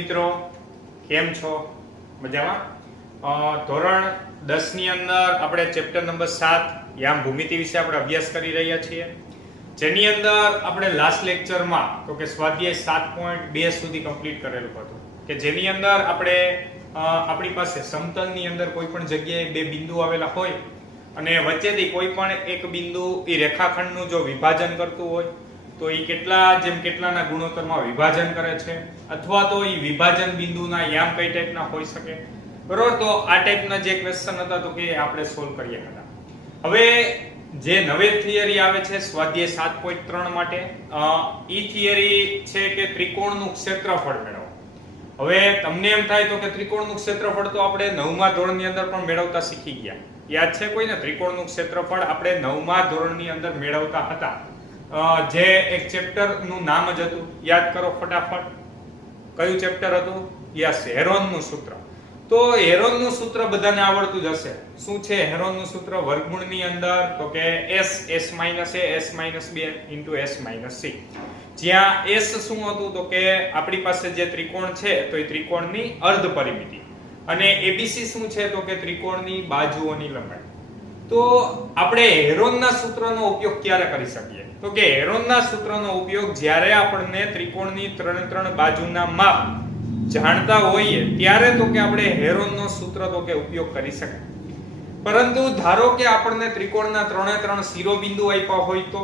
મિત્રો, કેમ છો? મજામાં? ધોરણ 10 ની અંદર આપણે ચેપ્ટર નંબર 7 યામ ભૂમિતિ વિશે આપણે અભ્યાસ કરી રહ્યા છીએ, જેની અંદર આપણે લાસ્ટ લેક્ચરમાં તો કે સ્વાધ્યાય 7.2 સુધી કમ્પ્લીટ કરેલું હતું કે જેની અંદર આપણે આપણી પાસે સમતલની અંદર કોઈ પણ જગ્યાએ બે બિંદુ આવેલા હોય અને વચ્ચેથી કોઈ પણ એક બિંદુ એ રેખાખંડનું જો વિભાજન કરતું હોય તો એ કેટલાના ગુણોત્તરમાં વિભાજન કરે છે, અથવા તો એ વિભાજન બિંદુના યામ કઈ ટાઈપના હોઈ શકે, બરોબર? તો આ ટાઈપના જે ક્વેશ્ચન હતા તો કે આપણે સોલ્વ કર્યા હતા. હવે જે નવી થિયરી આવે છે સ્વાધ્યાય 7.3 માટે, ઈ થિયરી છે કે ત્રિકોણનું ક્ષેત્રફળ મેળવો. હવે તમને એમ થાય તો કે ત્રિકોણનું ક્ષેત્રફળ તો આપણે 9મા ધોરણની અંદર પણ મેળવતા શીખી ગયા. યાદ છે કોઈને? ત્રિકોણનું ક્ષેત્રફળ આપણે 9મા ધોરણની અંદર મેળવતા હતા. જે એક ચેપ્ટર નું નામ જ હતું, યાદ કરો ફટાફટ. કયું ચેપ્ટર હતું? યસ, હેરોનનું સૂત્ર. તો હેરોનનું સૂત્ર બધાને આવડતું જ હશે. શું છે હેરોનનું સૂત્ર? વર્ગમૂળની અંદર તો કે s s - a s - b * s - c. જ્યાં s શું હતું તો કે આપણી પાસે જે ત્રિકોણ છે તો એ ત્રિકોણની અર્ધ પરિમિતિ, અને abc શું છે તો કે ત્રિકોણની બાજુઓની લંબાઈ. તો આપણે હેરોનના સૂત્રનો ઉપયોગ ક્યારે કરી શકીએ તો કે હેરોનના સૂત્રનો ઉપયોગ જ્યારે આપણને ત્રિકોણની ત્રણે બાજુના માપ જાણતા હોઈએ ત્યારે તો કે આપણે હેરોનનો સૂત્ર તો કે ઉપયોગ કરી શકાય. પરંતુ ધારો કે આપણને ત્રિકોણના ત્રણે શિરોબિંદુ આપ્યા હોય તો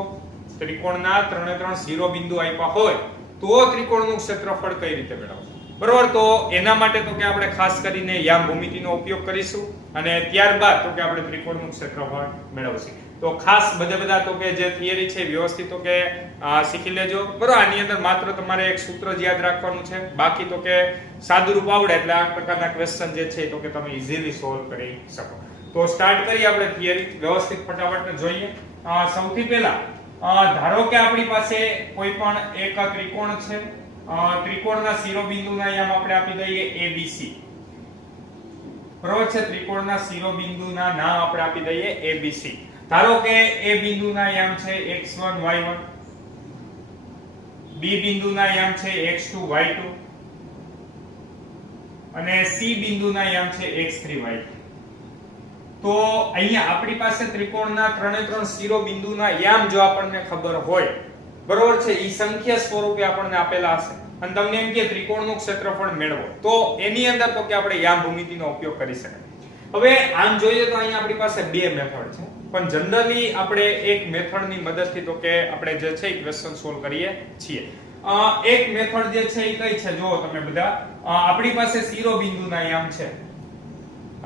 ત્રિકોણના ત્રણે શિરોબિંદુ આપ્યા હોય તો ત્રિકોણનું ક્ષેત્રફળ કઈ રીતે મેળવવું, બરોબર? તો એના માટે તો કે આપણે ખાસ કરીને યામ ભૂમિતિનો ઉપયોગ કરીશું અને ત્યારબાદ તો કે આપણે ત્રિકોણનું ક્ષેત્રફળ મેળવશું. તો ખાસ બધા તો કે જે થિયરી છે વ્યવસ્થિત તો કે શીખી લેજો, બરોબર? આની અંદર માત્ર તમારે એક સૂત્ર જ યાદ રાખવાનું છે, બાકી તો કે સાદુરૂપ આવડે એટલે આ પ્રકારના ક્વેશ્ચન જે છે તો કે તમે ઈઝીલી સોલ્વ કરી શકો. તો સ્ટાર્ટ કરીએ આપણે થિયરી વ્યવસ્થિત ફટાફટ જોઈએ. સૌથી પહેલા ધારો કે આપણી પાસે કોઈ પણ એક ત્રિકોણ છે, ત્રિકોણના શિરોબિંદુના યામ આપણે આપી દઈએ abc, બરોબર છે? ત્રિકોણના શિરોબિંદુના નામ આપણે આપી દઈએ abc. ધારો કે a બિંદુના યામ છે x1 y1, b બિંદુના યામ છે x2 y2 અને c બિંદુના યામ છે x3 y3. તો અહીંયા આપણી પાસે ત્રિકોણના ત્રણે શિરોબિંદુના યામ જો આપણને ખબર હોય, બરોબર છે, ઈ સંખ્યા સ્વરૂપે આપણને આપેલા હશે અને તમને એમ કે ત્રિકોણનું ક્ષેત્રફળ મેળવો, તો એની અંદર તો કે આપણે યામ ભૂમિતિનો ઉપયોગ કરી શકાય. હવે આમ જોઈએ તો અહીંયા આપણી પાસે બે મેથડ છે, પણ જનરલી આપણે એક મેથડની મદદથી તો કે આપણે જે છે ક્વેશ્ચન સોલ્વ કરીએ છીએ. એક મેથડ જે છે એ કઈ છે જો તમે બધા, આપણી પાસે શિરોબિંદુના યામ છે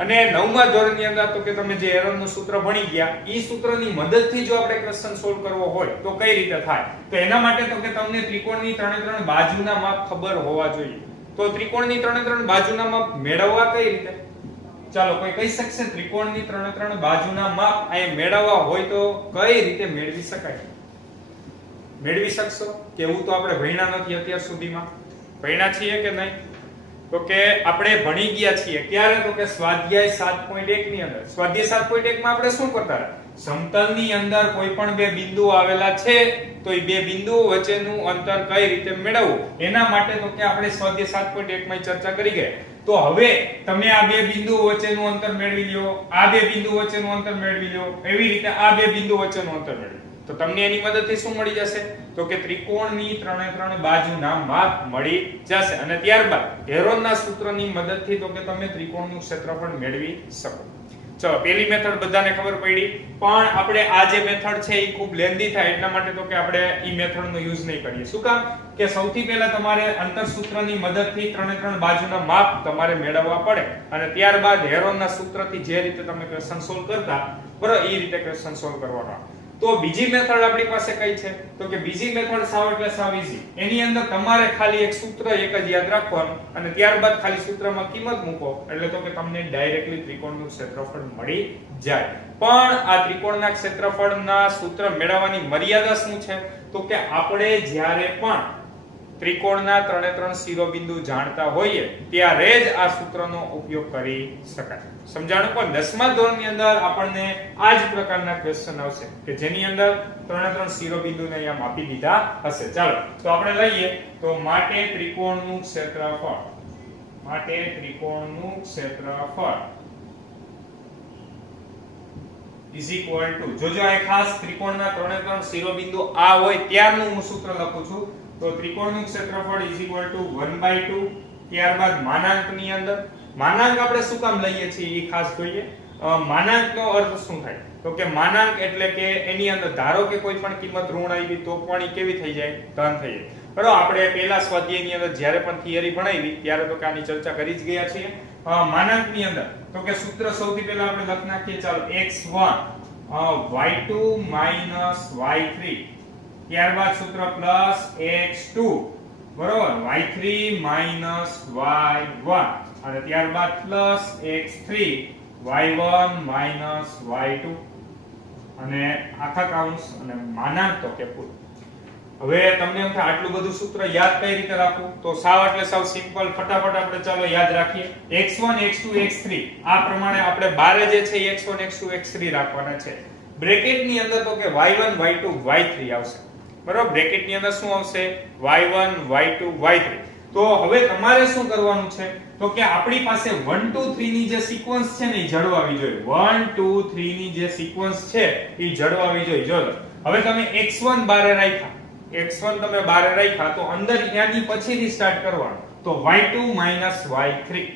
અને 9મા ધોરણની અંદર તો કે તમે જે હેરોનનું સૂત્ર ભણી ગયા ઈ સૂત્રની મદદથી જો આપણે ક્વેશ્ચન સોલ્વ કરવો હોય તો કઈ રીતે થાય, તો એના માટે તો કે તમને ત્રિકોણની ત્રણે બાજુના માપ ખબર હોવા જોઈએ. તો ત્રિકોણની ત્રણે બાજુના માપ મેળવવા કઈ રીતે? ચાલો કોઈ કહી શકશે ત્રિકોણની ત્રણે બાજુના માપ આ મેળવવા હોય તો કઈ રીતે મેળવી શકાય? મેળવી શકશો કે એવું તો આપણે ભણ્યા નથી અત્યાર સુધીમાં? ભણ્યા છીએ કે નહીં? તો કે આપણે ભણી ગયા છીએ ક્યારે તો કે સ્વાધ્યાય 7.1 ની અંદર. સ્વાધ્યાય 7.1 માં આપણે શું કરતા હતા? સમતલની અંદર કોઈ પણ બે બિંદુ આવેલા છે તો એ બે બિંદુઓ વચ્ચેનું અંતર કઈ રીતે મેળવવું એના માટે તો કે આપણે સ્વાધ્યાય 7.1 માં ચર્ચા કરી ગયા. તો હવે તમે આ બે બિંદુઓ વચ્ચેનું અંતર મેળવી લ્યો, આ બે બિંદુ વચ્ચેનું અંતર મેળવી લ્યો, એવી રીતે આ બે બિંદુ વચ્ચેનું અંતર મેળવી, તો તમને એની મદદથી શું મળી જશે તો કે ત્રિકોણની ત્રણે બાજુના માપ મળી જશે અને ત્યારબાદ હેરોનના સૂત્રની મદદથી તો કે તમે ત્રિકોણનું ક્ષેત્રફળ મેળવી શકો. ચલો, પહેલી મેથડ બધાને ખબર પડી, પણ આપણે આ જે મેથડ છે એ ખૂબ લેન્ધી થાય એટલા માટે તો કે આપણે ઈ મેથડનો યુઝ નહીં કરીએ. શું કામ? કે સૌથી પહેલા તમારે અંતરસૂત્રની મદદથી ત્રણે બાજુના માપ તમારે મેળવવા પડે અને ત્યારબાદ હેરોનના સૂત્રથી જે રીતે તમે ક્વેશ્ચન સોલ્વ કરતા, બરાબર, એ રીતે ક્વેશ્ચન સોલ્વ કરવાનો. તો બીજી મેથડ આપણી પાસે કઈ છે તો કે બીજી મેથડ સાવ એટલે સાવ ઈઝી. એની અંદર તમારે ખાલી એક સૂત્ર એક જ યાદ રાખવાનું અને ત્યારબાદ ખાલી સૂત્રમાં કિંમત મૂકો એટલે તો કે તમને ડાયરેક્ટલી ત્રિકોણનું ક્ષેત્રફળ મળી જાય. પણ આ ત્રિકોણના ક્ષેત્રફળના સૂત્ર મેળવવાની મર્યાદા શું છે તો કે આપણે જ્યારે પણ ત્રિકોણના ત્રણે શિરોબિંદુ જાણતા હોઈએ ત્યારે જ આ સૂત્રનો ઉપયોગ કરી શકાય. સમજાણું? પણ 10મા ધોરણની અંદર આપણને આ જ પ્રકારના ક્વેશ્ચન આવશે કે જેની અંદર ત્રણે શિરોબિંદુને અહીંયા આપી દીધા હશે. ચાલો તો આપણે લઈએ તો માટે ત્રિકોણનું ક્ષેત્રફળ માટે ત્રિકોણનું ક્ષેત્રફળ ઇઝ ઇક્વલ ટુ, જોજો આ ખાસ ત્રિકોણના ત્રણે ત્રણ શિરોબિંદુ આ હોય ત્યારનું હું સૂત્ર લખું છું. તો ત્રિકોણનું ક્ષેત્રફળ ઇઝ ઇક્વલ ટુ 1/2, ત્યારબાદ માનાંકની અંદર માનાંક આપણે શું કામ લઈએ છીએ એ ખાસ જોઈએ. માનાંકનો અર્થ શું થાય? તો કે માનાંક એટલે કે એની અંદર ધારો કે કોઈ પણ કિંમત ઋણ આવી તો પણ એ કેવી થઈ જાય? ધન થઈ જાય. બરાબર, આપણે પહેલા સ્વાધ્યાયની અંદર જ્યારે પણ થિયરી ભણાવી ત્યારે તો કે આની ચર્ચા કરી જ ગયા છીએ. માનાંકની અંદર તો કે સૂત્ર સૌથી પહેલા આપણે લખ નાખીએ. ચાલો x1 y2 y3, ત્યારબાદ સૂત્ર પ્લસ x2 બરોબર y3 y1, અને ત્યારબાદ પ્લસ x3 y1 y2, અને આખા કૌંસ અને માનાંક તો કે પૂરું. હવે તમને એમ થાય આટલું બધું સૂત્ર યાદ કઈ રીતે રાખવું? તો સાવ એટલે સાવ સિમ્પલ, ફટાફટ આપણે ચાલો યાદ રાખીએ. x1 x2 x3 આ પ્રમાણે આપણે બારે જે છે x1 x2 x3 રાખવાના છે. બ્રેકેટની અંદર તો કે y1 y2 y3 આવશે. બરાબર, બ્રેકેટની અંદર શું આવશે? y1 y2 y3. તો હવે તમારે શું કરવાનું છે? તો કે આપણી પાસે 1 2 3 ની જે સિક્વન્સ છે ને એ જળવાવી જોઈએ. 1 2 3 ની જે સિક્વન્સ છે એ જળવાવી જોઈએ. જો હવે તમે x1 બારે રાખ્યા, x1 તમે બારે રાખ્યા તો અંદર ત્યાંની પછીથી સ્ટાર્ટ કરવાનું. તો y2 y3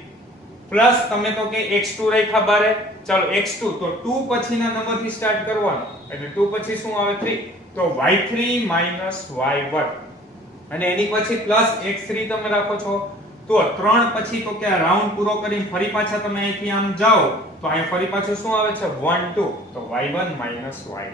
પ્લસ તમે તો કે x2 રાખ્યા બારે, ચાલો x2 તો 2 પછીના નંબરથી સ્ટાર્ટ કરવાનું. એટલે 2 પછી શું આવે? 3. તો y3 y1, અને એની પછી પ્લસ x3 તમે રાખો છો. તો 3 પછી તો કે રાઉન્ડ પૂરો કરીને ફરી પાછા તમે અહીંથી આમ જાઓ તો અહીં ફરી પાછું શું આવે છે? 1 2, તો y1 y2.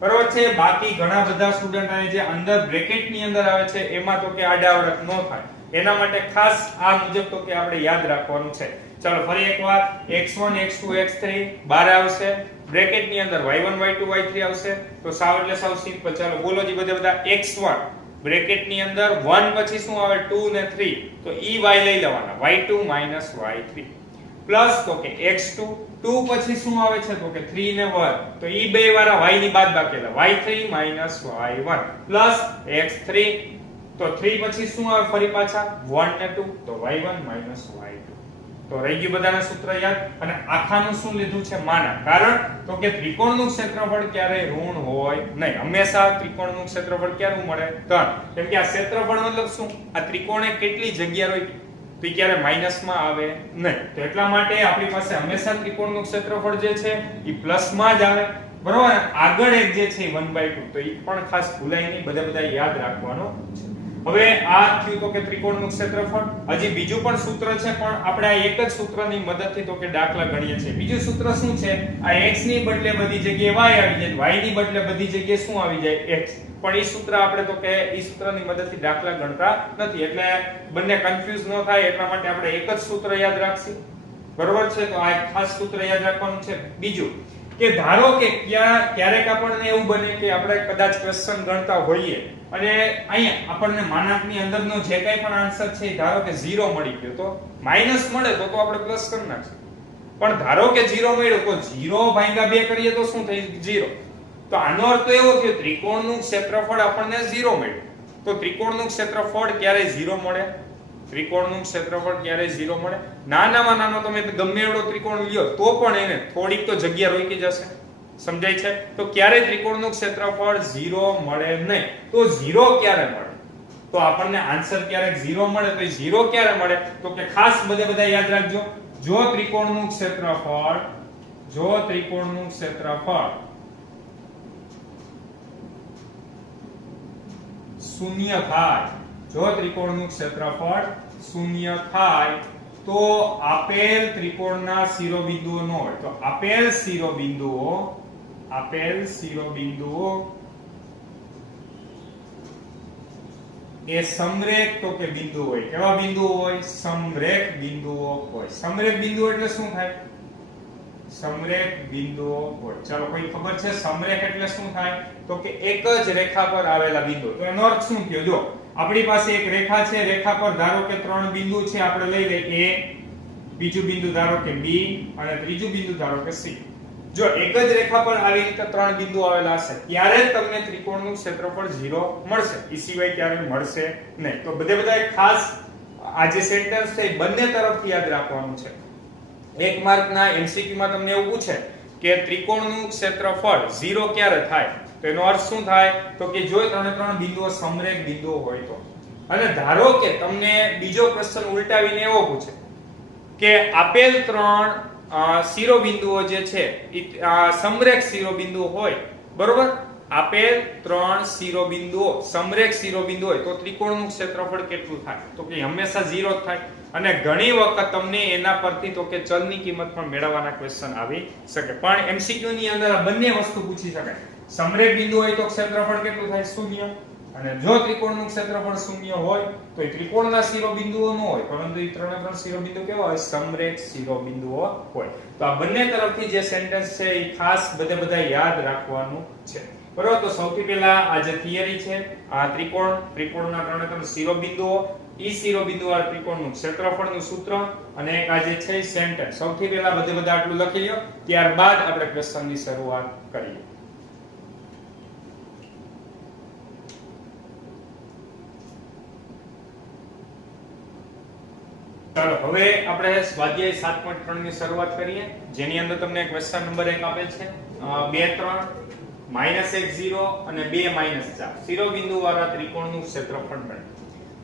બરાબર છે. બાકી ઘણા બધા સ્ટુડન્ટ આને જે અંદર બ્રેકેટની અંદર આવે છે એમાં તો કે આડાઅવળક ન થાય એના માટે ખાસ આ મુજબ તો કે આપણે યાદ રાખવાનું છે. ચાલો ફરી એકવાર x1 x2 x3 બાર આવશે, બ્રેકેટની અંદર y1 y2 y3 આવશે. તો સાવ એટલે સાવ સિમ્પલ. ચાલો બોલો જી બધા x1 બ્રેકેટની અંદર 1 પછી શું આવે? 2 ને 3, તો y લઈ લેવાના y2 y3 પ્લસ તો કે x2 2 પછી શું આવે છે? તો કે 3 ને 1, તો બે વાળા y ની બાદબાકી એટલે y3 y1 પ્લસ x3, તો 3 પછી શું આવે? ફરી પાછા 1 ને 2, તો y1 y2. તો રહી ગયું બધાના સૂત્ર યાદ. અને આખાનું શું લીધું છે? માનાંક. કારણ તો કે ત્રિકોણનું ક્ષેત્રફળ ક્યારેય ઋણ હોય નહીં. હંમેશા ત્રિકોણનું ક્ષેત્રફળ ક્યારે મળે? ધન. કેમ કે આ ક્ષેત્રફળ મતલબ શું? આ ત્રિકોણે કેટલી જગ્યા રહી તો ક્યારે માઈનસમાં આવે નહીં. તો એટલા માટે આપણી પાસે હંમેશા ત્રિકોણનું ક્ષેત્રફળ જે છે એ પ્લસમાં જ આવે. બરોબર. આગળ એક જે છે 1/2, તો એ પણ ખાસ ભૂલાય નહીં, બધા યાદ રાખવાનો છે. હવે આ થયું તો કે ત્રિકોણનું ક્ષેત્રફળ. હજી બીજું પણ સૂત્ર છે, પણ આપણે આ એક જ સૂત્રની મદદથી તો કે દાખલા ગણીએ છીએ. બીજું સૂત્ર શું છે? આ x ની બદલે બધી જગ્યાએ y આવી જાય, y ની બદલે બધી જગ્યાએ શું આવી જાય? x. પણ એ સૂત્ર આપણે તો કે એ સૂત્રની મદદથી દાખલા ગણતા નથી, એટલે બંને કન્ફ્યુઝ ન થાય એટલા માટે આપણે એક જ સૂત્ર યાદ રાખશું. બરોબર છે. તો આ એક ખાસ સૂત્ર યાદ રાખવાનું છે. બીજું કે ધારો કે ક્યારેક આપણને એવું બને કે આપણે કદાચ ક્વેશ્ચન ગણતા હોઈએ અને અહીંયા આપણને માનાંકની અંદરનો જે કંઈ પણ આન્સર છે ધારો કે 0 મળી ગયો, તો માઈનસ મળે તો આપણે પ્લસ કરી નાખશું. પણ ધારો કે 0 મળ્યો તો 0 ભાગ્યા 2 કરીએ તો શું થઈ? 0. તો આનો અર્થ એવો થયો ત્રિકોણનું ક્ષેત્રફળ આપણને 0 મળ્યું. તો ત્રિકોણનું ક્ષેત્રફળ ક્યારે 0 મળે? ત્રિકોણનું ક્ષેત્રફળ ક્યારે 0 મળે? નાનામાં નાનો તમે ગમે એવડો ત્રિકોણ લ્યો તો પણ એને થોડીક તો જગ્યા રોકી જશે. સમજાય છે? તો ક્યારે ત્રિકોણનું ક્ષેત્રફળ 0 મળે નહીં. તો 0 ક્યારે મળે? તો આપણને આન્સર ક્યારેક 0 મળે. તો 0 ક્યારે મળે? તો કે ખાસ બધા યાદ રાખજો. જો ત્રિકોણનું ક્ષેત્રફળ શૂન્ય થાય, જો ત્રિકોણનું ક્ષેત્રફળ 0 થાય તો આપેલ ત્રિકોણના શિરોબિંદુઓ ન હોય. તો આપેલ શિરોબિંદુઓ એ સમરેખ તો કે બિંદુ હોય. કેવા બિંદુઓ હોય? સમરેખ બિંદુઓ હોય. સમરેખ બિંદુઓ એટલે શું થાય? સમરેખ બિંદુઓ હોય. ચાલો કોઈ ખબર છે સમરેખ એટલે શું થાય? તો કે એક જ રેખા પર આવેલા બિંદુ. તો એનો અર્થ શું થયો? જો આપણી પાસે એક રેખા છે, રેખા પર ધારો કે 3 બિંદુ છે, આપણે લઈ લઈએ A, બીજું બિંદુ ધારો કે B અને ત્રીજું બિંદુ ધારો કે C. જો એક જ રેખા પર આવી રીતે 3 બિંદુ આવેલા હશે ત્યારે તમને ત્રિકોણનું ક્ષેત્રફળ 0 મળશે. એ સિવાય ક્યારે મળશે નહીં. તો બધા ખાસ આ જે સેન્ટેન્સ છે એ બંને તરફથી યાદ રાખવાનું છે. 1 માર્કના MCQ માં તમને એવું પૂછે કે ત્રિકોણનું ક્ષેત્રફળ 0 ક્યારે થાય, તો એનો અર્થ શું થાય તો કે જો ત્રણ બિંદુઓ સમરેખ બિંદુઓ હોય તો. અને ધારો કે તમને બીજો ક્વેશ્ચન ઉલટાવીને એવો પૂછે કે આપેલ ત્રણ શિરોબિંદુઓ જે છે સમરેખ શિરોબિંદુઓ હોય, બરોબર, આપેલ ત્રણ શિરોબિંદુઓ સમરેખ શિરોબિંદુ હોય તો ત્રિકોણનું ક્ષેત્રફળ કેટલું થાય, તો કે હંમેશા 0 જ થાય. અને ઘણી વખત તમને એના પરથી તો કે ચલની કિંમત પણ મેળવવાના ક્વેશ્ચન આવી શકે. પણ MCQ ની અંદર આ બંને વસ્તુ પૂછી શકાય. સમરેખ બિંદુ હોય તો ક્ષેત્રફળ કેટલું થાય, 0. અને જો ત્રિકોણનું ક્ષેત્રફળ 0 હોય તો એ ત્રિકોણના શિરોબિંદુઓ ન હોય, પરંતુ એ ત્રણ શિરોબિંદુ કેવા હોય, સમરેખ શિરોબિંદુઓ હોય. તો આ બંને તરફથી જે સેન્ટેન્સ છે એ ખાસ બધા યાદ રાખવાનું છે, બરોબર. તો સૌથી પહેલા આ જે થિયરી છે, આ ત્રિકોણના ત્રણ શિરોબિંદુઓ, ઈ શિરોબિંદુ વાળા ત્રિકોણનું ક્ષેત્રફળનું સૂત્ર, અને એક આ જે છે સેન્ટેન્સ. સૌથી પહેલા બધા આટલું લખી લો, ત્યારબાદ આપણે ક્વેશ્ચનની શરૂઆત કરીએ. ચાલો હવે આપણે સ્વાધ્યાય 7.3 ની શરૂઆત કરીએ, જેની અંદર તમને ક્વેશ્ચન નંબર 1 આપેલ છે 2 3 -1 0 અને 2 -4 શિરોબિંદુ વાળા ત્રિકોણનું ક્ષેત્રફળ મળે.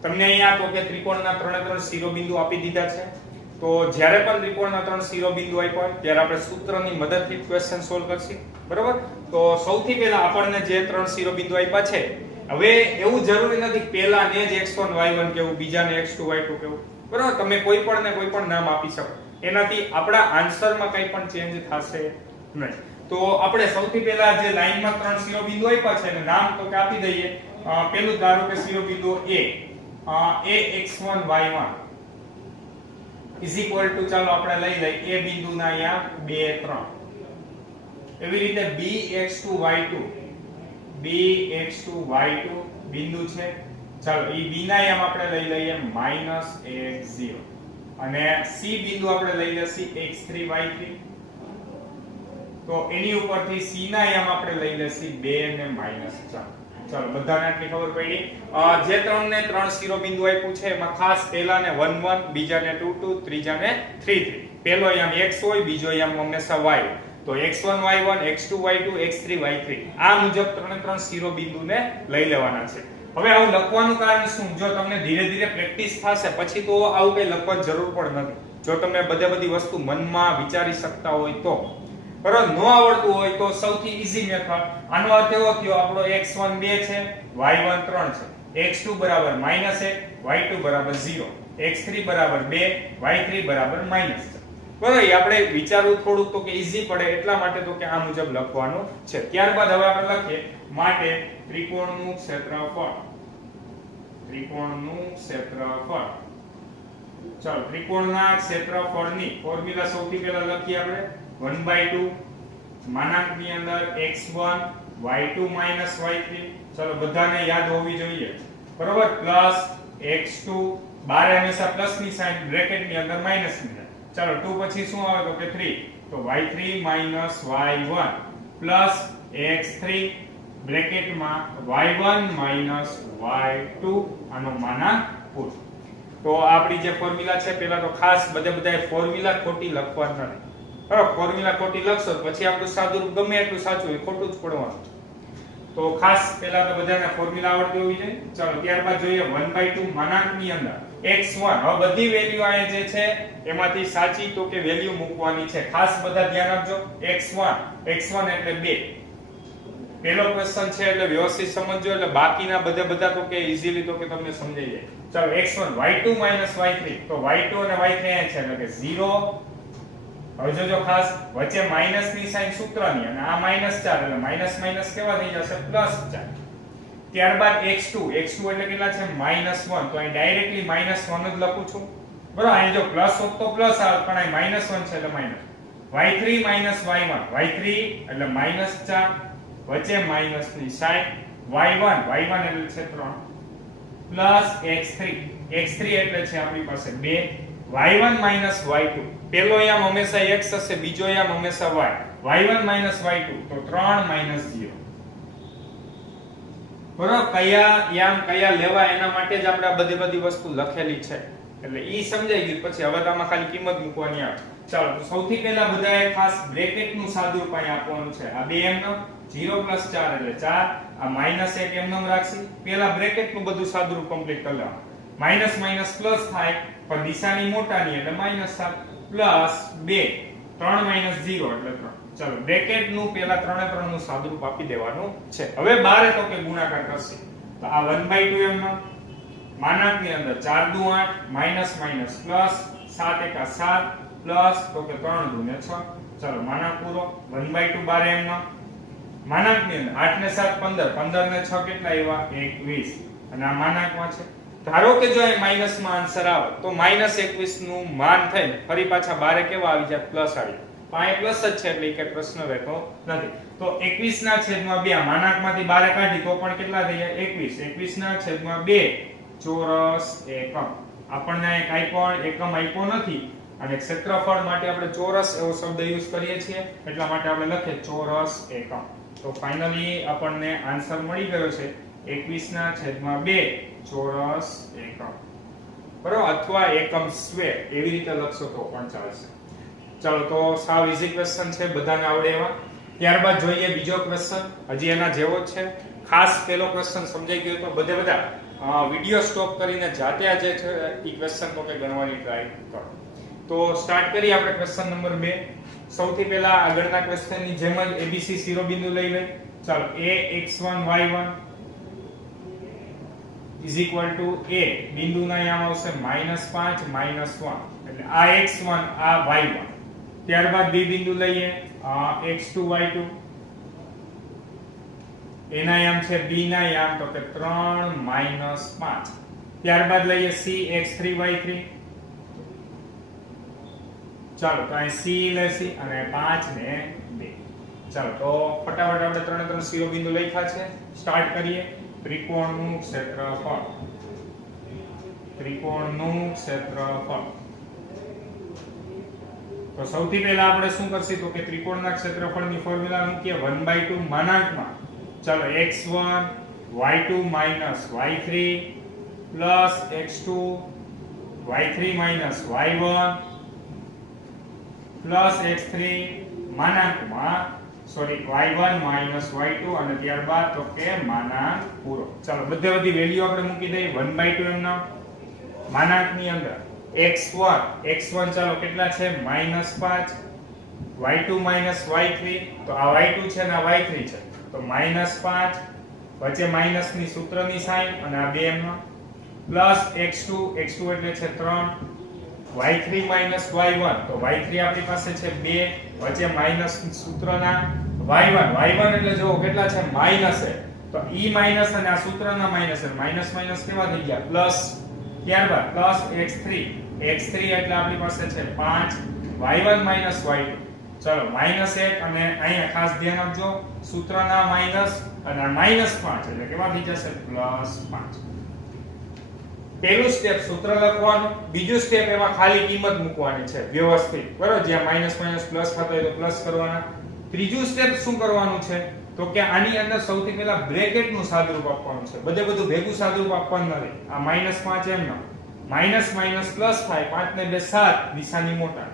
તમને અહીંયા તો કે ત્રિકોણના ત્રણ શિરોબિંદુ આપી દીધા છે. તો જ્યારે પણ ત્રિકોણના ત્રણ શિરોબિંદુ આપ્યા હોય ત્યારે આપણે સૂત્રની મદદથી ક્વેશ્ચન સોલ્વ કરશું, બરોબર. તો સૌથી પહેલા આપણને જે ત્રણ શિરોબિંદુ આપ્યા છે, હવે એવું જરૂરી નથી પહેલાને જ x1 y1 કેવું, બીજાને x2 y2 કેવું, બરોબર. તમે કોઈ પણ નામ આપી શકો, એનાથી આપણા આન્સરમાં કંઈ પણ ચેન્જ થશે નહીં. તો આપણે સૌથી પહેલા જે લાઈનમાં ત્રણ શિરોબિંદુ આપ્યા છે એને નામ તો કે આપી દઈએ. પહેલું ધારો કે શિરોબિંદુ a x1 y1 is equal to, ચાલો આપણે લઈ લઈએ a બિંદુના અહીંયા 2 3. એવી રીતે b x2 y2 બિંદુ છે. ચાલો એ b ના એમ આપણે લઈ લઈએ -x0 અને c બિંદુ આપણે લઈ લઈશું x3 y3. તો એની ઉપરથી c ના એમ આપણે લઈ લઈશું 2 ને -4. ચાલો બધાને આટલી ખબર પડી. જે ત્રણ શિરોબિંદુ આપ્યું છે એમાં ખાસ પહેલાને 1 1, બીજાને 2 2, ત્રીજાને 3 3. પહેલો આમ x હોય, બીજો આમ હંમેશા y. તો x1 y1, x2 y2, x3 y3 આ મુજબ ત્રણ શિરોબિંદુને લઈ લેવાના છે. હવે આવું લખવાનું કારણ શું, જો તમને ધીરે ધીરે પ્રેક્ટિસ થશે પછી તો આવું કઈ લખવાની જરૂર પણ નથી. જો તમે બધી વસ્તુ મનમાં વિચારી શકતા હોય તો, બરાબર. ન આવડતું હોય તો સૌથી ઈઝી મેથડ, આનો અર્થ એવો થયો આપણો x1 2 છે, y1 3 છે, x2 બરાબર -1, y2 બરાબર 0, x3 બરાબર 2, y3 બરાબર -4. બરાબર. આપણે વિચારવું થોડુંક તો કે ઈઝી પડે એટલા માટે તો કે આ મુજબ લખવાનું છે. ત્યારબાદ હવે આપણે લખીએ માટે ત્રિકોણનું ક્ષેત્રફળ. ચાલો ત્રિકોણના ક્ષેત્રફળની ફોર્મ્યુલા સૌથી પહેલા લખીએ આપણે 1/2 માનાંકની અંદર x1 y2 y3. ચાલો બધાને યાદ હોવી જોઈએ, બરોબર. પ્લસ x2, બાર હંમેશા પ્લસ ની સાઇન, બ્રેકેટ ની અંદર માઈનસ ની. ચાલો 2 પછી શું આવે તો કે 3, તો y3 y1 plus x3 બ્રેકેટમાં y1 y2 આનો માનાંક કુલ. તો આપણી જે ફોર્મ્યુલા છે, પહેલા તો ખાસ બધાએ ફોર્મ્યુલા ખોટી લખવાની નથી, બરાબર. ફોર્મ્યુલા ખોટી લખશો પછી આપણું સાદુરૂપ ગમે એટલું સાચું હોય ખોટું જ પડવાનું. તો ખાસ પહેલા તો બધાને ફોર્મ્યુલા આવડતી હોવી જોઈએ. ચાલો ત્યારબાદ જોઈએ 1/2 માનાંકની અંદર x1. હવે બધી વેલ્યુ આ જે છે એમાંથી સાચી તો કે વેલ્યુ મૂકવાની છે. ખાસ બધા ધ્યાન આપજો. x1 એટલે 2. પહેલો ક્વેશ્ચન છે એટલે વ્યવસ્થિત સમજજો, એટલે બાકીના બધા તો કે ઈઝીલી તો કે તમને સમજાઈ જાય. ચાલો x1 y2 y3, તો y2 અને y3 છે એટલે કે 0. હવે જોજો ખાસ વચ્ચે માઈનસ ની સાઇન સૂત્રની, અને આ -4 એટલે માઈનસ કેવા થઈ જશે +4. ત્યારબાદ x2 એટલે કેટલા છે -1, તો અહીં ડાયરેક્ટલી -1 જ લખું છું, બરાબર. અહીં જો પ્લસ હોત તો પ્લસ આવે, પણ અહીં -1 છે એટલે માઈનસ. y3 y1 y3 એટલે -4, વચ્ચે માઈનસ ની સાઇન, y1 એટલે છે 3 પ્લસ x3 એટલે છે આપણી પાસે 2, y1 y2. પહેલો યામ હંમેશા x હશે, બીજો યામ હંમેશા y. y1 y2 તો 3 0. બરાબર. કયા યામ કયા લેવા એના માટે જ આપણે આ બધી વસ્તુ લખેલી છે. એટલે ઈ સમજાઈ ગયું. પછી હવે આમાં ખાલી કિંમત મૂકવાની આવે. ચાલો તો સૌથી પહેલા બધાએ ખાસ બ્રેકેટ નું સાદુરૂપ અહીંયા આપવાનું છે. આ 2 એમનો 0 + 4 એટલે 4, આ -1 એમનો રાખી. પહેલા બ્રેકેટ નું બધું સાદુરૂપ કમ્પ્લીટ કરી લેવાનું. માઈનસ માઈનસ પ્લસ થાય પણ દિશાની મોટાની એટલે -7 + 2 3 - 0 એટલે 3. ચાલો બ્રેકેટ નું પહેલા 3 નું સાદુરૂપ આપી દેવાનું છે. હવે બારે તો કે ગુણાકાર કરશે તો આ 1/2 એમનો માનાંકની અંદર 4 દુ 8 માઈનસ માઈનસ પ્લસ 7 એકા 7 પ્લસ તો કે 3 દુ 6. ચાલો માનાંક પૂરો. 1/2 બારે એમનો માનાંકની અંદર 8 ને 7 15 15 ને 6 કેટલા આવ્યા 21 અને આ માનાંકમાં છે. ધારો કે જો અહીં માઈનસ માં આન્સર આવે તો -21 નું માન થઈને ફરી પાછા બારે કેવા આવી જાય પ્લસ આવી જાય. પાએ પ્લસ જ છે એટલે એક પ્રશ્ન રહેતો નથી. તો 21 ના છેદમાં 2 માનાંકમાંથી બારે કાઢી તો પણ કેટલા થઈ જાય 21. 21 ના છેદમાં 2 ચોરસ એકમ. આપણને કાઈ પણ એકમ આપ્યો નથી અને ક્ષેત્રફળ માટે આપણે ચોરસ એવો શબ્દ યુઝ કરીએ છીએ એટલા માટે આપણે લખીએ ચોરસ એકમ. તો ફાઇનલી આપણને આન્સર મળી ગયો છે 21 ના છેદમાં 2 ચોરસ એકમ. બરાબર, અથવા એકમ સ્ક્વેર એવી રીતે લખશો તો પણ ચાલશે. ચાલો તો સાવ ઈઝી ક્વેશ્ચન છે, બધાને આવડે એવા. ત્યારબાદ જોઈએ બીજો ક્વેશ્ચન, હજી એના જેવો જ છે. ખાસ પેલો ક્વેશ્ચન સમજાઈ ગયો તો બધા વિડિયો સ્ટોપ કરીને જાતે આ જે છે ઈ ક્વેશ્ચન તો કે ગણવાની ટ્રાય કરો. તો સ્ટાર્ટ કરીએ આપણે ક્વેશ્ચન નંબર 2. સૌથી પહેલા આગળના ક્વેશ્ચનની જેમ જ ABC શિરોબિંદુ લઈ લઈએ. ચાલો a x1 y1 = a બિંદુના યામ આવશે -5 -1 એટલે આ x1 આ y1. ત્યારબાદ b બિંદુ લઈએ x2 y2 એના યામ છે b ના યામ તો કે 3 - 5. ત્યારબાદ લઈએ c x3 y3. ચાલો તો અહીં c લેસી અને 5 ને 2. ચાલો તો ફટાફટ આપણે ત્રણે શિરોબિંદુ લખ્યા છે. સ્ટાર્ટ કરીએ. ત્રિકોણનું ક્ષેત્રફળ. ત્રિકોણનું ક્ષેત્રફળ. તો સૌથી પહેલા આપણે શું કરશું તો કે ત્રિકોણના ક્ષેત્રફળની ફોર્મ્યુલા મૂકીએ 1/2 માનાંકમાં. ચાલો x1 y2 - y3 plus x2 y3 - y1 plus x3 માનાંકમાં y1 - y2 અને ત્યારબાદ તો કે માનાંક પૂરો. ચાલો બધી વેલ્યુ આપણે મૂકી દઈએ 1/2 એમના માનાંકની અંદર x1 ચાલો કેટલા છે -5 y2 - y3 તો આ y2 છે ને આ y3 છે તો -5 વચ્ચે માઈનસ ની સૂત્રની સાઈન અને આ 2 એમનો પ્લસ x2 એટલે છે 3 y3 - y1 તો y3 આપણી પાસે છે 2 વચ્ચે માઈનસ સૂત્રના y1 એટલે જો કેટલા છે માઈનસ છે તો e માઈનસ અને આ સૂત્રના માઈનસ એટલે માઈનસ કેવા થઈ ગયા પ્લસ. ત્યારબાદ પ્લસ x3 એટલે આપણી પાસે છે 5 y1 - y2 ચલો -1 અને અહીંયા ખાસ ધ્યાન આપજો સૂત્રના માઈનસ અને -5 એટલે કેવા થઈ જશે +5. પહેલું સ્ટેપ સૂત્ર લખવાનું, બીજું સ્ટેપ એમાં ખાલી કિંમત મૂકવાની છે વ્યવસ્થિત, બરાબર. જ્યાં માઈનસ પ્લસ થતો હોય તો પ્લસ કરવાના. ત્રીજું સ્ટેપ શું કરવાનું છે તો કે આની અંદર સૌથી પહેલા બ્રેકેટ નું સાદુરૂપ આપવાનું છે. બધું ભેગું સાદુરૂપ આપવાનું નથી. આ -5 એમનો માઈનસ પ્લસ થાય 5 ને 2 7 દિશાની મોટા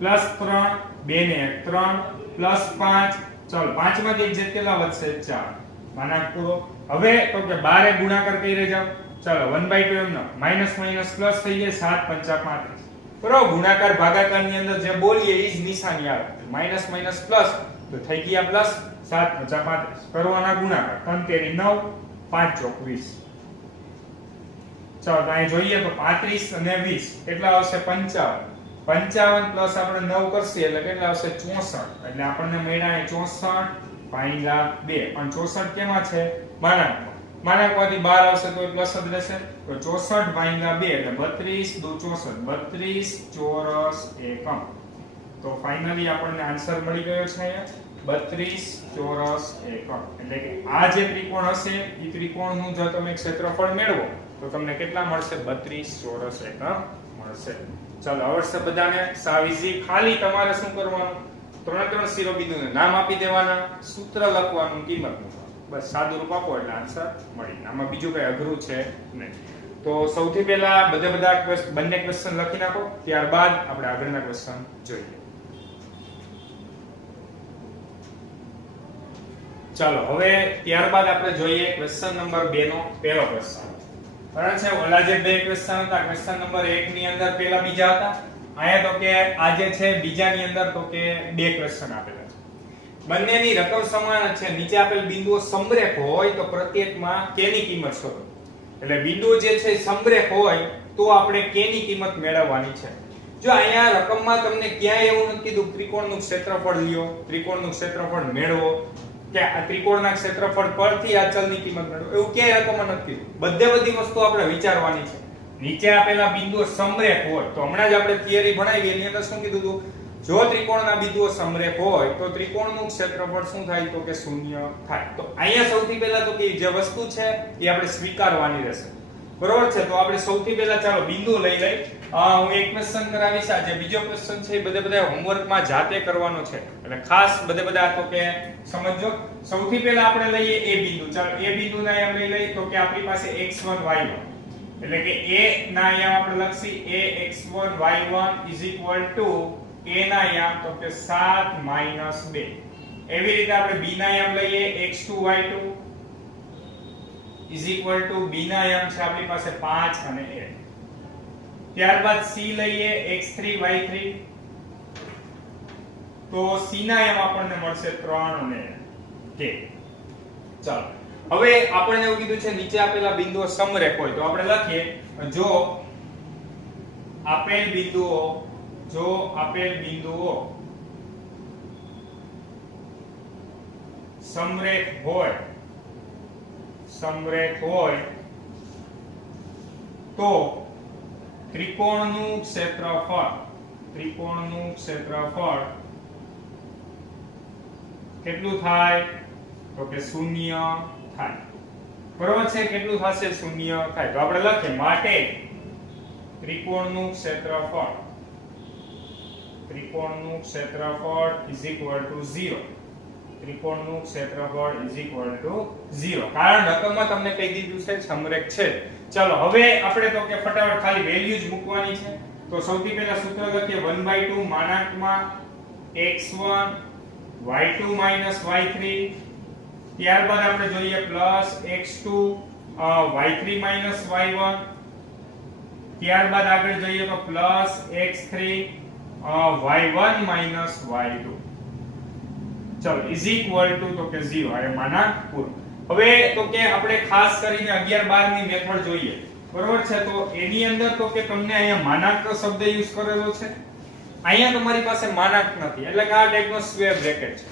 +3 2 ને 3 +5 ચલો 5 માંથી એક કેટલા વધશે 4 માનાંક પૂરો. હવે તો કે બારે ગુણાકાર કરી જાવ. ચાલો 1/2 એમનો માઈનસ પ્લસ થઈ જાય 7 × 5 = 35. બરાબર, ગુણાકાર ભાગાકારની અંદર જે બોલીએ એ જ નિશાની આવે. માઈનસ પ્લસ તો થઈ ગયા પ્લસ 7 × 5 = 35. કરવાના ગુણાકાર 3 તેરી 9 5 ચોક 20. ચાલો તો અહીં જોઈએ તો 35 અને 20 કેટલા આવશે 55. 55 પ્લસ આપણે 9 કરશે એટલે કેટલા આવશે 64. એટલે આપણને મળ્યા 64 ભાગ્યા 2. પણ 64 કેમાં છે માનાંકમાં. માનાંકમાંથી 12 આવશે તો પ્લસ જ રહેશે. તો 64 ભાગ્યા 2 એટલે 32 દુ 64 32 ચોરસ એકમ. તો ફાઇનલી આપણને આન્સર મળી ગયો છે અહીંયા 32 ચોરસ એકમ. એટલે કે આ જે ત્રિકોણ હશે એ ત્રિકોણનું જો તમે ક્ષેત્રફળ મેળવો તો તમને કેટલા મળશે 32 ચોરસ એકમ મળશે. ચાલો આવડશે બધાને, સાવ ઈઝી. ખાલી તમારે શું કરવાનું ત્રણ શિરોબિંદુને નામ આપી દેવાના, સૂત્ર લખવાનું, કિંમત મૂકવાનું, બસ સાદું રૂપ આપો એટલે આન્સર મળી. આમાં બીજું કઈ અઘરું છે નહીં. તો સૌથી પહેલા બધા બંને ક્વેશ્ચન લખી નાખો, ત્યારબાદ આપણે આગળના ક્વેશ્ચન જોઈએ. ચાલો હવે ત્યારબાદ આપણે જોઈએ ક્વેશ્ચન નંબર 2 નો પહેલો ક્વેશ્ચન. બરાબર છે, ઓલા જે બે ક્વેશ્ચન હતા, ક્વેશ્ચન નંબર 1 ની અંદર પહેલા બીજા હતા, અહીંયા તો કે આ જે છે બીજાની અંદર તો કે બે ક્વેશ્ચન આપેલા છે. બંનેની રકમ સમાન જ છે. નીચે આપેલ બિંદુઓ સમરેખ હોય તો પ્રત્યેકમાં k ની કિંમત શોધો. એટલે બિંદુ જે છે સમરેખ હોય તો આપણે k ની કિંમત મેળવવાની છે. જો અહીંયા રકમમાં તમને ક્યાંય એવું નથી કીધું ત્રિકોણનું ક્ષેત્રફળ લ્યો, ત્રિકોણનું ક્ષેત્રફળ મેળવો કે આ ત્રિકોણના ક્ષેત્રફળ પરથી આ ચલની કિંમત મેળવો, એવું ક્યાંય રકમમાં નથી કીધું. બધી વસ્તુ આપણે વિચારવાની છે. નીચે આપેલા બિંદુઓ સમરેખ હોય તો હમણાં જ આપણે થિયરી ભણાવી એની અંદર શું કીધું હતું, જો ત્રિકોણના બિંદુઓ સમરેખ હોય તો ત્રિકોણનું ક્ષેત્રફળ શું થાય તો કે શૂન્ય થાય. તો અહીંયા સૌથી પહેલા તો કે જે વસ્તુ છે એ આપણે સ્વીકારવાની રહેશે. બરોબર છે, તો આપણે સૌથી પહેલા ચાલો બિંદુ લઈ લઈ. હું એક ક્વેશ્ચન કરાવીશ, આ જે બીજો ક્વેશ્ચન છે એ બધા હોમવર્કમાં જાતે કરવાનો છે, એટલે ખાસ બધા તો કે સમજો. સૌથી પહેલા આપણે લઈએ એ બિંદુ. ચાલો એ બિંદુના અહીંયા લઈ લઈએ તો કે આપણી પાસે x1 y1, એટલે કે a ના અહીંયા આપણે લખી a x1 y1 a ના અહીંયા તો કે 7 - 2. એવી રીતે આપણે b ના અહીંયા લઈએ x2 y2 b ના અહીંયા છે આપણી પાસે 5 અને 1. ત્યારબાદ c લઈએ x3 y3, તો c ના અહીંયા આપણને મળશે 3 અને k. ચાલો હવે આપણને એવું કીધું છે નીચે આપેલા બિંદુઓ સમરેખ હોય તો આપણે લખીએ જો આપેલ બિંદુઓ સમરેખ હોય તો ત્રિકોણનું ક્ષેત્રફળ કેટલું થાય તો કે 0 થાય. બરોબર છે, કેટલું થશે 0 થાય. તો આપણે લખીએ માટે ત્રિકોણનું ક્ષેત્રફળ 0. ત્રિકોણનું ક્ષેત્રફળ 0, કારણ રકમમાં તમને કહી દીધું છે સમરેખ છે. ચાલો હવે આપણે તો કે ફટાફટ ખાલી વેલ્યુ જ મૂકવાની છે. તો સૌથી પહેલા સૂત્ર લખીએ 1/2 માનાંકમાં x1 y2 - y3. ત્યારબાદ આપણે જોઈએ પ્લસ x2 y3 - y1. ત્યારબાદ આગળ જોઈએ તો પ્લસ x3 y1 - y2. ચલો તો કે 0. આ માનાંક પૂરું. હવે તો કે આપણે ખાસ કરીને 11 12 ની મેથડ જોઈએ. બરોબર છે, તો એની અંદર તો કે તમને અહીંયા માનાંક શબ્દ યુઝ કરેલો છે, અહીંયા તમારી પાસે માનાંક નથી, એટલે કે આ ટાઈપનો સ્ક્વેર બ્રેકેટ છે.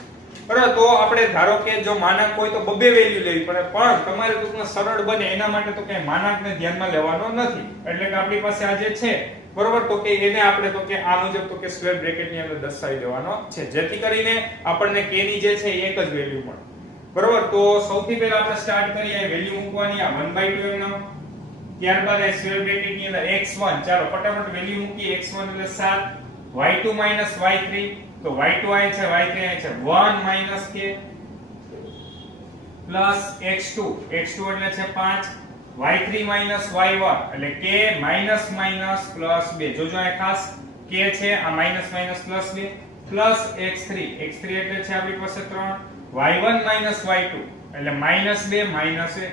બરાબર, તો આપણે ધારો કે જો માનાંક હોય તો બબે વેલ્યુ લેવી પડે, પણ તમારે ટૂંકમાં સરળ બને એના માટે તો કે માનાંકને ધ્યાનમાં લેવાનો નથી. એટલે કે આપણી પાસે આ જે છે બરોબર, તો કે એને આપણે તો કે આ મુજબ તો કે સ્ક્વેર બ્રેકેટ ની અંદર દર્શાવી દેવાનો છે, જેથી કરીને આપણને k ની જે છે એક જ વેલ્યુ મળે. બરોબર, તો સૌથી પહેલા આપણે સ્ટાર્ટ કરીએ વેલ્યુ મૂકવાની. આ 1/2 એમ નામ, ત્યારબાદ આ સ્ક્વેર બ્રેકેટ ની અંદર x1, ચાલો ફટાફટ વેલ્યુ મૂકી. x1 એટલે 7, y2 - y3, તો y2 અહીં છે, y3 અહીં છે, 1 - k પ્લસ x2 એટલે છે 5, y3 - y1 એટલે k માઈનસ પ્લસ 2. જોજો આ ખાસ k છે, આ માઈનસ પ્લસ 2 પ્લસ x3 એટલે છે આપણી પાસે 3, y1 - y2 એટલે -2 -1.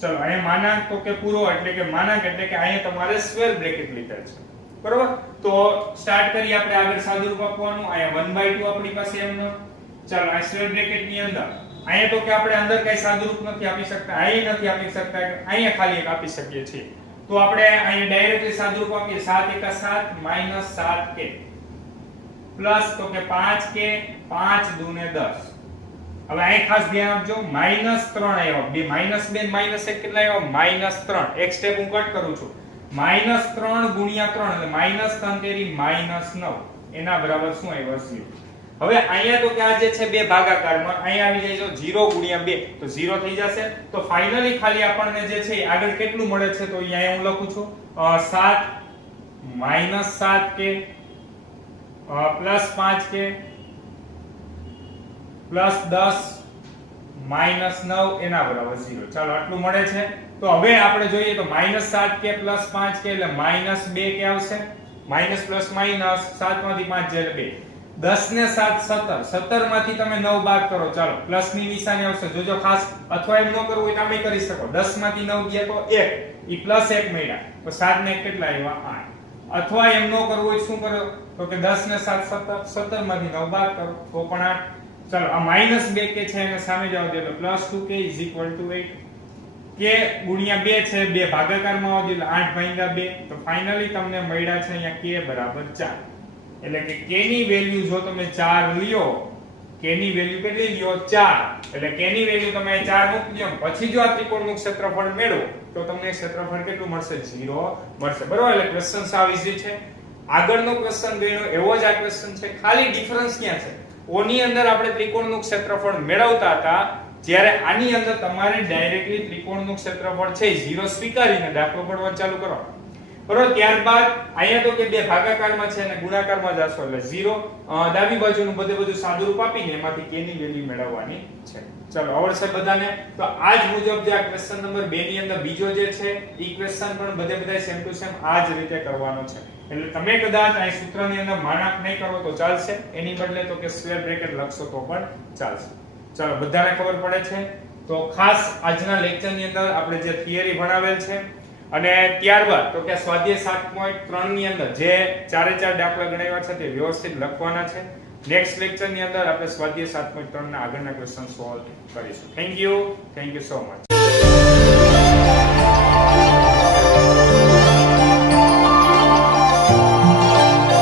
ચલો અહીંયા માનાંક તો કે પૂરો, એટલે કે માનાંક એટલે કે અહીંયા તમારે સ્ક્વેર બ્રેકેટ લીધા છે. બરોબર, તો સ્ટાર્ટ કરીએ આપણે આગળ સાદુરૂપ આપવાનું. અહીંયા 1/2 આપણી પાસે એમનો. ચાલો આ સ્ક્વેર બ્રેકેટ ની અંદર અહીંયા તો કે આપણે અંદર કઈ સાદુરૂપ નથી આપી શકતા, અહીંયા નથી આપી શકતા, અહીંયા ખાલી એક આપી શકીએ છીએ. તો આપણે અહીંયા ડાયરેક્ટલી સાદુરૂપ આપીએ. 7 * 7 - 7k પ્લસ તો કે 5k 5 * 2 = 10. હવે અહીં ખાસ ધ્યાન આપજો, -3 આવ્યો. બે -2 ને -1 કેટલા આવ્યો? -3. એક સ્ટેપ હું કટ કરું છું. -3 × 3 એટલે -3 તેરી -9 એના બરાબર શું આવ્યો? 0. હવે અહીંયા તો કે આ જે છે બે ભાગાકારમાં અહીંયા આવી જાય જો 0 × 2 તો 0 થઈ જશે. તો ફાઇનલી ખાલી આપણને જે છે આગળ કેટલું મળે છે તો અહીંયા હું લખું છું 7 - 7k પ્લસ 5k પ્લસ 10 -9 એના બરાબર 0. ચાલો આટલું મળે છે. તો હવે આપણે જોઈએ તો -7 કે +5 કે એટલે -2 કે આવશે. માઇનસ પ્લસ માઇનસ 7 માંથી 5 જાય એટલે 2. 10 ને 7 17. 17 માંથી તમે 9 બાદ કરો. ચાલો પ્લસ ની નિશાની આવશે. જોજો ખાસ, અથવા એમ ન કરવું હોય તો આમે કરી શકો. 10 માંથી 9 ગયા તો 1. ઈ પ્લસ 1 મળ્યા. તો 7 ને 1 કેટલા આવ્યા? 8. અથવા એમ ન કરવું હોય શું કરો? તો કે 10 ને 7 17. 17 માંથી 9 બાદ કરો તો પણ 8. ચાલો આ -2 કે છે એને સામે જવા દો એટલે +2k = 8. કે ગુણ્યા 2 છે, 2 ભાગાકારમાં આવજો એટલે 8 ભાગ્યા 2. તો ફાઇનલી તમને મળ્યા છે અહીંયા k બરાબર 4. એટલે કે k ની વેલ્યુ જો તમે 4 લ્યો, k ની વેલ્યુ કેટલી લ્યો? 4. એટલે k ની વેલ્યુ તમે 4 મૂકી દો, પછી જો આ ત્રિકોણનું ક્ષેત્રફળ મેળવો તો તમને ક્ષેત્રફળ કેટલું મળશે? 0 મળશે. બરોબર? એટલે ક્વેશ્ચન સાવ ઈઝી છે. આગળનો ક્વેશ્ચન ગણ્યો એવો જ આ ક્વેશ્ચન છે. ખાલી ડિફરન્સ ક્યાં છે? o ની અંદર આપણે ત્રિકોણનું ક્ષેત્રફળ મેળવતા હતા, જ્યારે આની અંદર તમારે ડાયરેક્ટલી ત્રિકોણનું ક્ષેત્રફળ છે 0 સ્વીકારીને દાખલો ગણવા ચાલુ કરો. બરોબર? ત્યારબાદ અહીંયા તો કે બે ભાગાકારમાં છે અને ગુણાકારમાં જાશો એટલે 0. ડાબી બાજુનું બધું સાદુરૂપ આપીને એમાંથી k ની વેલ્યુ મેળવવાની છે. ચલો આવડશે બધાને? તો આ જ મુજબ જે આ ક્વેશ્ચન નંબર 2 ની અંદર બીજો જે છે ઈ ક્વેશ્ચન પણ બધા સેમ ટુ સેમ આ જ રીતે કરવાનો છે. એટલે તમે કદાચ આ સૂત્રની અંદર માનાક નહીં કરો તો ચાલશે, એની બદલે તો કે સ્ક્વેર બ્રેકેટ લખશો તો પણ ચાલશે. ચાલો બધાને ખબર પડે છે? તો ખાસ આજના લેક્ચરની અંદર આપણે જે થિયરી ભણાવેલ છે અને ત્યારબાદ તો કે સ્વાધ્યાય 7.3 ની અંદર જે 4 દાખલા ગણાવ્યા છે તે વ્યવસ્થિત લખવાના છે. નેક્સ્ટ લેક્ચરની અંદર આપણે સ્વાધ્યાય 7.3 ના આગળના ક્વેશ્ચન સોલ્વ કરીશું. Thank you so much.